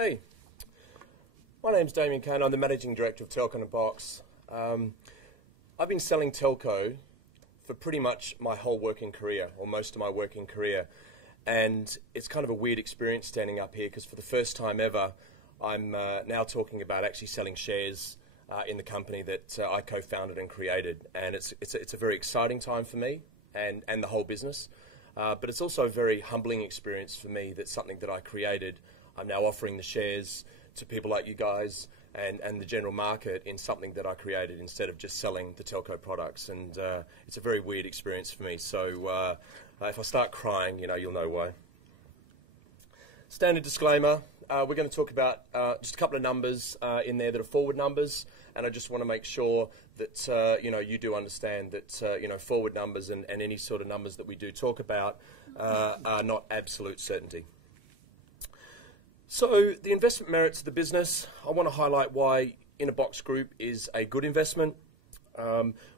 Hey, my name's Damien Kane. I'm the Managing Director of Telco Inabox. I've been selling telco for pretty much my whole working career, or most of my working career. And it's kind of a weird experience standing up here because for the first time ever, I'm now talking about actually selling shares in the company that I co-founded and created. And it's a very exciting time for me and the whole business. But it's also a very humbling experience for me that something that I created, I'm now offering the shares to people like you guys and the general market in something that I created instead of just selling the telco products. And it's a very weird experience for me. So if I start crying, you'll know why. Standard disclaimer, we're going to talk about just a couple of numbers in there that are forward numbers. And I just want to make sure that you do understand that forward numbers and any sort of numbers that we do talk about are not absolute certainty. So the investment merits of the business, I want to highlight why Inabox Group is a good investment.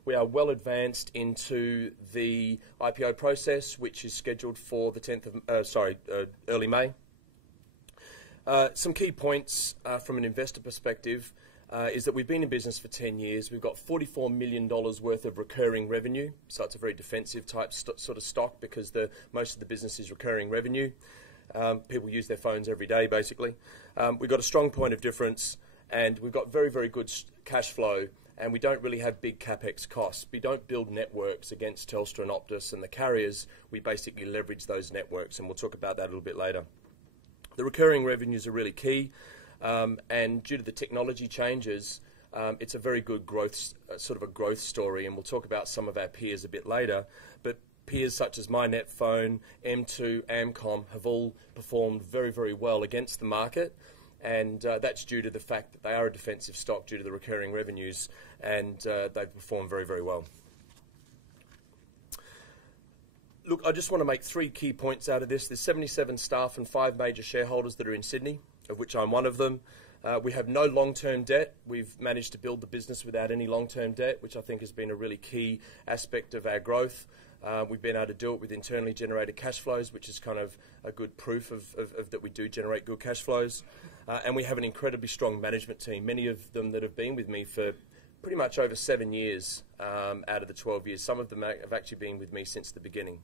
We are well advanced into the IPO process, which is scheduled for the 10th of, early May. Some key points from an investor perspective is that we've been in business for 10 years. We've got $44 million worth of recurring revenue, so it's a very defensive type sort of stock because most of the business is recurring revenue. People use their phones every day, basically. We've got a strong point of difference, and we've got very, very good cash flow, and we don't really have big CapEx costs. We don't build networks against Telstra and Optus and the carriers. We basically leverage those networks, and we'll talk about that a little bit later. The recurring revenues are really key, and due to the technology changes, it's a very good growth, sort of a growth story, and we'll talk about some of our peers a bit later. But peers such as MyNetPhone, M2, Amcom have all performed very, very well against the market, and that's due to the fact that they are a defensive stock due to the recurring revenues, and they've performed very, very well. Look, I just want to make three key points out of this. There's 77 staff and 5 major shareholders that are in Sydney, of which I'm one of them. We have no long-term debt. We've managed to build the business without any long-term debt, which I think has been a really key aspect of our growth. We've been able to do it with internally generated cash flows, which is kind of a good proof of that we do generate good cash flows. And we have an incredibly strong management team, many of them that have been with me for pretty much over 7 years out of the 12 years. Some of them have actually been with me since the beginning.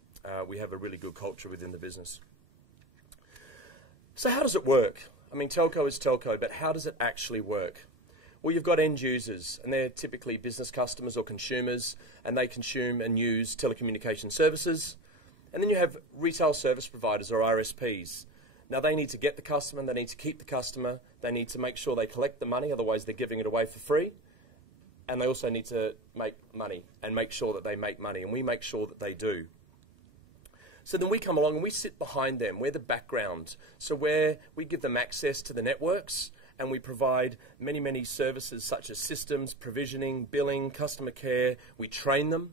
We have a really good culture within the business. So how does it work? I mean, telco is telco, but how does it actually work? Well, you've got end users, and they're typically business customers or consumers, and they consume and use telecommunication services. And then you have retail service providers, or RSPs. Now, they need to get the customer, and they need to keep the customer. They need to make sure they collect the money, otherwise they're giving it away for free. And they also need to make money and make sure that they make money, and we make sure that they do. So then we come along and we sit behind them. We're the background. So we give them access to the networks, and we provide many, many services such as systems, provisioning, billing, customer care. We train them.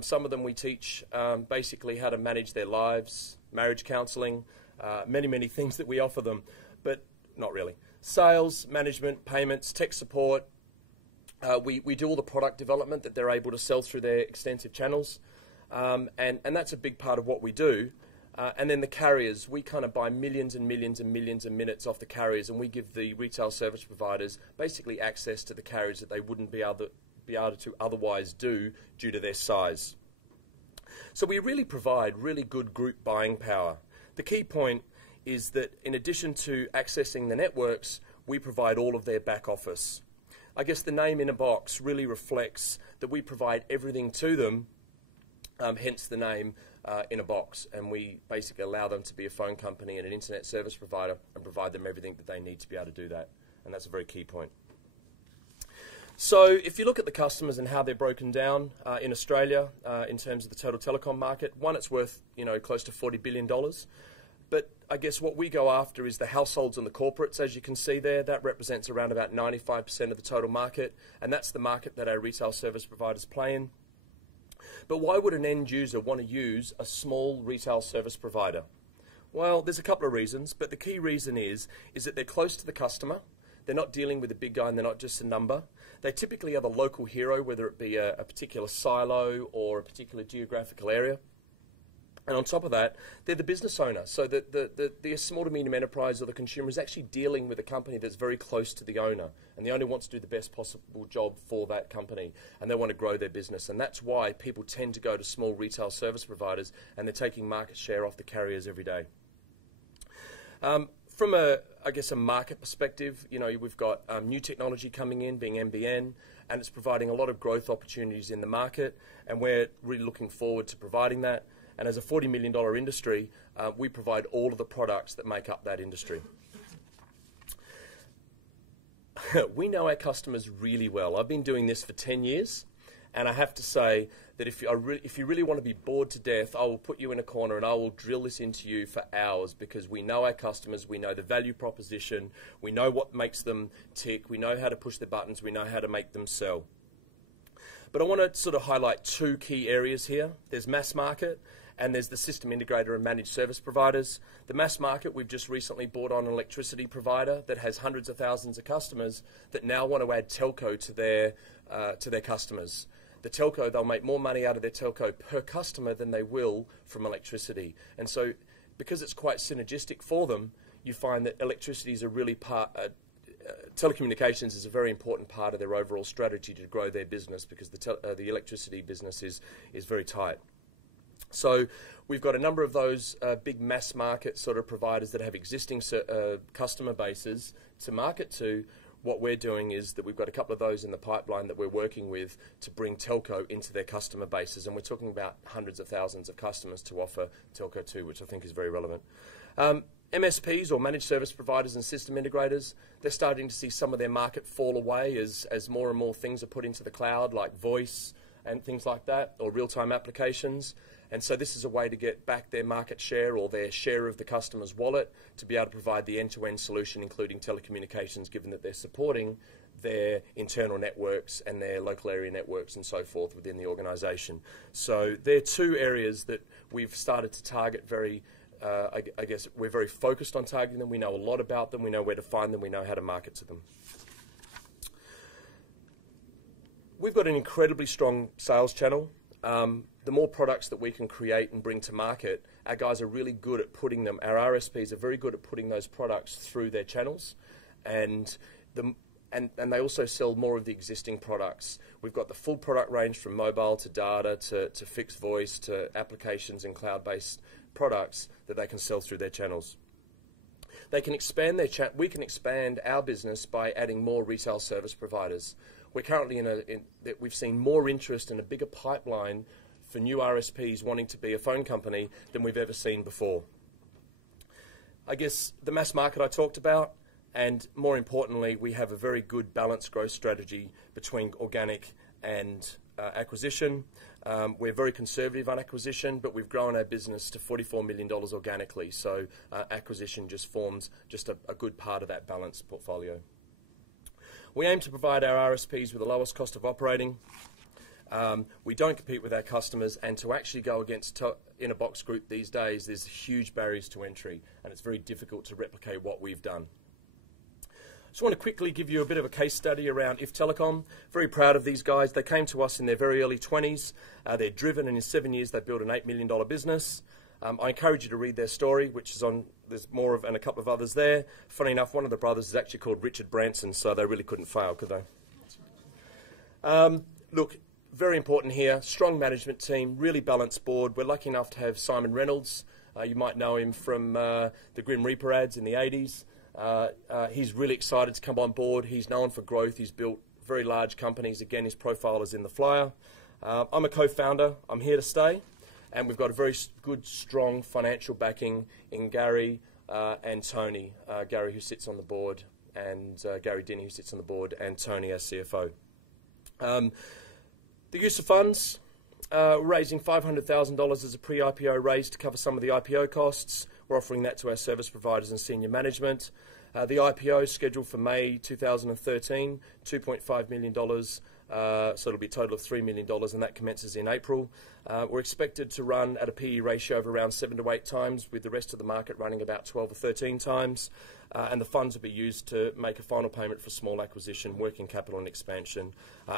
Some of them we teach basically how to manage their lives, marriage counselling, many, many things that we offer them, but not really. Sales, management, payments, tech support. We do all the product development that they're able to sell through their extensive channels. And that's a big part of what we do. And then the carriers, we kind of buy millions and millions and millions of minutes off the carriers, and we give the retail service providers basically access to the carriers that they wouldn't be able to otherwise do due to their size. So we really provide really good group buying power. The key point is that in addition to accessing the networks, we provide all of their back office. I guess the name Inabox really reflects that we provide everything to them, hence the name Inabox, and we basically allow them to be a phone company and an internet service provider and provide them everything that they need to be able to do that, and that's a very key point. So if you look at the customers and how they're broken down in Australia in terms of the total telecom market, one, it's worth close to $40 billion, but I guess what we go after is the households and the corporates, as you can see there. That represents around about 95% of the total market, and that's the market that our retail service providers play in. But why would an end user want to use a small retail service provider? Well, there's a couple of reasons, but the key reason is that they're close to the customer. They're not dealing with a big guy and they're not just a number. They typically are the local hero, whether it be a particular silo or a particular geographical area. And on top of that, they're the business owner. So that the small to medium enterprise or the consumer is actually dealing with a company that's very close to the owner. And the owner wants to do the best possible job for that company. And they want to grow their business. And that's why people tend to go to small retail service providers, and they're taking market share off the carriers every day. From I guess a market perspective, we've got new technology coming in, being NBN, and it's providing a lot of growth opportunities in the market. And we're really looking forward to providing that. And as a $40 million industry, we provide all of the products that make up that industry. We know our customers really well. I've been doing this for 10 years, and I have to say that if you really want to be bored to death, I will put you in a corner and I will drill this into you for hours, because we know our customers, we know the value proposition, we know what makes them tick, we know how to push their buttons, we know how to make them sell. But I want to sort of highlight two key areas here. There's mass market, and there's the system integrator and managed service providers. The mass market, we've just recently bought on an electricity provider that has hundreds of thousands of customers that now want to add telco to their customers. The telco, they'll make more money out of their telco per customer than they will from electricity. And so because it's quite synergistic for them, you find that electricity is a really telecommunications is a very important part of their overall strategy to grow their business, because the electricity business is very tight. So we've got a number of those big mass market sort of providers that have existing customer bases to market to. What we're doing is that we've got a couple of those in the pipeline that we're working with to bring telco into their customer bases, and we're talking about hundreds of thousands of customers to offer telco to, which I think is very relevant. MSPs, or managed service providers and system integrators, they're starting to see some of their market fall away as more and more things are put into the cloud, like voice and things like that, or real-time applications. And so this is a way to get back their market share, or their share of the customer's wallet, to be able to provide the end-to-end solution, including telecommunications, given that they're supporting their internal networks and their local area networks and so forth within the organisation. So they're two areas that we've started to target very, I guess we're very focused on targeting them. We know a lot about them. We know where to find them. We know how to market to them. We've got an incredibly strong sales channel. The more products that we can create and bring to market, our guys are really good at putting them, our RSPs are very good at putting those products through their channels, and they also sell more of the existing products. We've got the full product range, from mobile to data to fixed voice to applications and cloud-based products that they can sell through their channels. They can expand we can expand our business by adding more retail service providers. We're currently we've seen more interest in a bigger pipeline for new RSPs wanting to be a phone company than we've ever seen before. I guess the mass market I talked about, and more importantly, we have a very good balanced growth strategy between organic and acquisition. We're very conservative on acquisition, but we've grown our business to $44 million organically, so acquisition just forms a good part of that balanced portfolio. We aim to provide our RSPs with the lowest cost of operating. We don't compete with our customers, and to actually go against Inabox Group these days, there's huge barriers to entry, and it's very difficult to replicate what we've done. Just want to quickly give you a bit of a case study around If Telecom. Very proud of these guys. They came to us in their very early 20s. They're driven, and in 7 years they built an $8 million business. I encourage you to read their story, which is on, there's more of, and a couple of others there. Funny enough, one of the brothers is actually called Richard Branson, so they really couldn't fail, could they? Look, very important here, strong management team, really balanced board. We're lucky enough to have Simon Reynolds. You might know him from the Grim Reaper ads in the 80s. He's really excited to come on board. He's known for growth. He's built very large companies. Again, his profile is in the flyer. I'm a co-founder. I'm here to stay. And we've got a very good, strong financial backing in Gary and Tony. Gary, who sits on the board, and Gary Dinny, who sits on the board, and Tony, our CFO. The use of funds, raising $500,000 as a pre-IPO raise to cover some of the IPO costs. We're offering that to our service providers and senior management. The IPO is scheduled for May 2013, $2.5 million, so it'll be a total of $3 million, and that commences in April. We're expected to run at a PE ratio of around 7 to 8 times, with the rest of the market running about 12 or 13 times. And the funds will be used to make a final payment for small acquisition, working capital and expansion,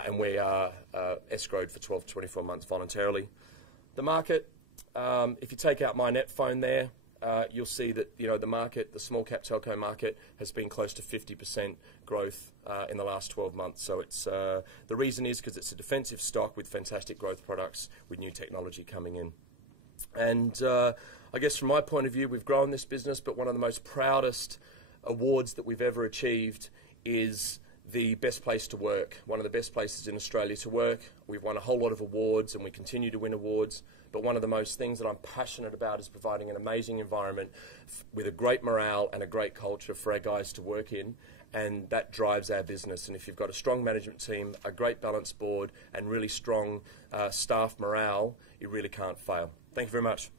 and we are escrowed for 12 to 24 months voluntarily. The market, If you take out my net phone there, you'll see that the market, the small cap telco market, has been close to 50% growth in the last 12 months. So it's the reason is because it's a defensive stock with fantastic growth products with new technology coming in. And I guess from my point of view, we've grown this business, but one of the most proudest awards that we've ever achieved is the best place to work, one of the best places in Australia to work. We've won a whole lot of awards and we continue to win awards, but one of the most things that I'm passionate about is providing an amazing environment with a great morale and a great culture for our guys to work in, and that drives our business. And if you've got a strong management team, a great balanced board and really strong staff morale, you really can't fail. Thank you very much.